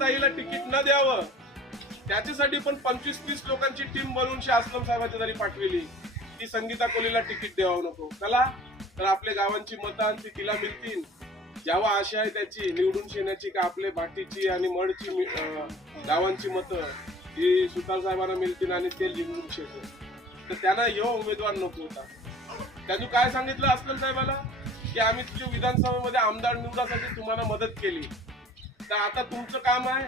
ताईला तिकीट न द्यावं. त्याच्यासाठी पण पंचवीस तीस लोकांची टीम बनवून शासनम साहेबाच्या तरी पाठविली. की संगीता कोलीला तिकीट द्यावं नको. चला तर आपल्या गावांची मतं आणि ती तिला मिळतील. जेव्हा आशा आहे त्याची निवडून येण्याची का आपले भाटीची आणि मडची गावांची मतं ही सुतार साहेबांना मिळतील आणि ते निवडून शेत तर त्यांना यो उमेदवार नको होता. त्यांनी काय सांगितलं असलं साहेबाला? की आम्ही तुझ्या विधानसभेमध्ये आमदार निवडासाठी तुम्हाला मदत केली. तर आता तुमचं काम आहे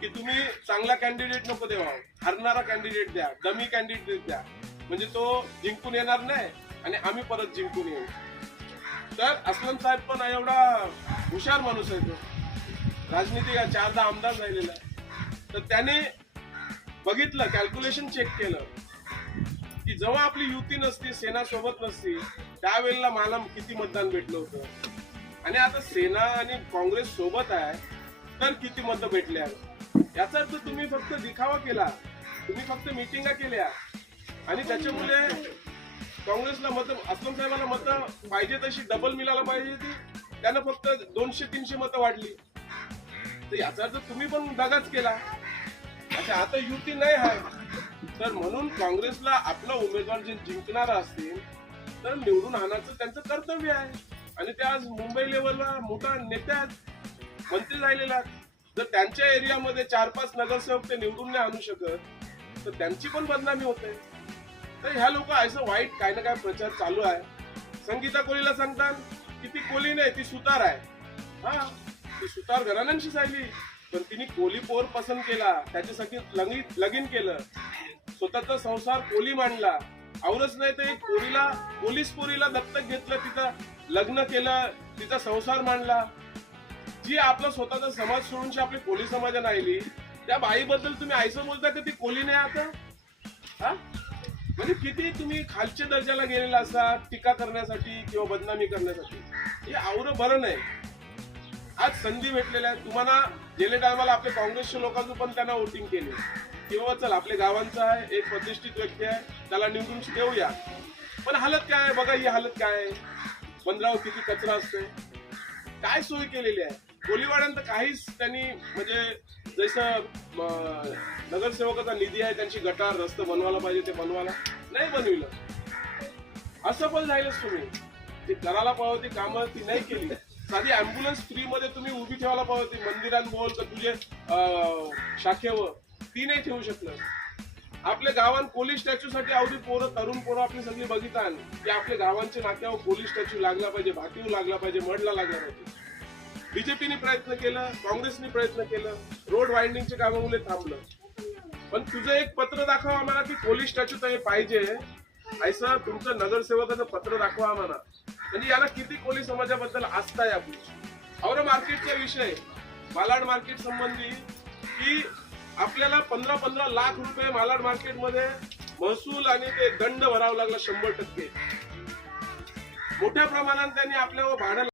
की तुम्ही चांगला कॅन्डिडेट नको देवा हरणारा कॅन्डिडेट द्या डमी कॅन्डिडेट द्या. म्हणजे तो जिंकून येणार नाही आणि आम्ही परत जिंकून येऊ. तर असलम साहेब पण एवढा हुशार माणूस आहे तो. राजनीती का चारदा आमदार झालेला आहे. तर त्याने बघितलं कॅल्क्युलेशन चेक केलं की जेव्हा आपली युती नसती सेना सोबत नसती त्यावेळेला मला किती मतदान भेटलं होतं. आणि आता सेना आणि काँग्रेस सोबत आहे तर किती मतं भेटले याचा अर्थ तुम्ही फक्त दिखावा केला. तुम्ही फक्त मिटिंगा केल्या. आणि त्याच्यामुळे काँग्रेसला मत असलम साहेबांना मतं पाहिजे तशी डबल मिळायला पाहिजे ती त्यानं फक्त दोनशे तीनशे मतं वाढली. तर याचा अर्थ तुम्ही पण दगाच केला. अच्छा आता युती नाही आहे. तर म्हणून काँग्रेसला आपला उमेदवार जे जिंकणार असतील तर निवडून आणायचं त्यांचं कर्तव्य आहे. आणि ते आज मुंबई लेवलला मोठा नेते आहेत. मंत्री राहिलेले आहेत. जर त्यांच्या एरियामध्ये चार पाच नगरसेवक ते निवडून नाही आणू शकत तर त्यांची पण बदनामी होते. तर ह्या लोक असं वाईट काय ना काय प्रचार चालू आहे. संगीता कोलीला सांगतात की ती कोली नाही ती सुतार आहे. हा ती सुतार घराण्यांशी झाली. पण तिने कोली पोर पसंत केला. त्याच्यासाठी लगीन लगीन केलं. स्वतःचा संसार कोली मांडला. आवरच नाही तर एक पोरीला पोलीस पोरीला दत्तक घेतलं तिचं लग्न केलं तिचा संसार मांडला. जी आपला स्वतःचा समाज सोडून जी आपली कोली समाजाने आली त्या बाईबद्दल तुम्ही आयचं बोलता की ती कोली नाही आता? हा? म्हणजे किती तुम्ही खालच्या दर्जाला गेलेला असा टीका करण्यासाठी किंवा बदनामी करण्यासाठी? हे आवरं बरं नाही. आज संधी भेटलेल्या आहे तुम्हाला गेल्या टायमाला आपल्या काँग्रेसच्या लोकांचं पण त्यांना वोटिंग केली. किंवा चल आपल्या गावांचा आहे एक प्रतिष्ठित व्यक्ती आहे त्याला निवडून देऊया. पण हालत काय आहे? बघा ही हालत काय आहे? बंदरावर किती कचरा असतोय? काय सोय केलेली आहे? कोलीवाड्यांत काहीच त्यांनी म्हणजे जसं नगरसेवकाचा निधी आहे त्यांची गटार रस्ते बनवायला पाहिजे ते बनवायला नाही बनविलं. असं पण राहिलंच तुम्ही. ते करायला पाहिजे होती कामं ती नाही केली. साधी अँब्युलन्स फ्री मध्ये तुम्ही उभी ठेवायला पाहिजे होती मंदिरात बोल तर तुझे शाखेवर. ती नाही ठेवू शकलं. आपल्या गावात पोलीस स्टॅच्यू साठी अवधी पोरं तरुण पोरं आपली सगळी बघितलं. की आपल्या गावांच्या नात्यावर पोलीस स्टॅच्यू लागला पाहिजे भाटीव लागला पाहिजे मडला लागला पाहिजे. बीजेपीने प्रयत्न केलं काँग्रेसने प्रयत्न केलं रोड वाइंडिंगच्या मुले थांबलं. पण तुझं एक पत्र दाखवा आम्हाला की पोलीस स्टॅच्यू तर हे पाहिजे ऐसा तुमचं नगरसेवकाचं पत्र दाखवा आम्हाला. म्हणजे याला किती कोली समाजाबद्दल आस्था आहे आपली? और मार्केटचा विषय. मालाड मार्केट संबंधी की आपल्याला पंधरा पंधरा लाख रुपये मालाड मार्केटमध्ये महसूल आणि ते दंड भरावा लागला शंभर टक्के. मोठ्या प्रमाणात त्यांनी आपल्यावर भाडं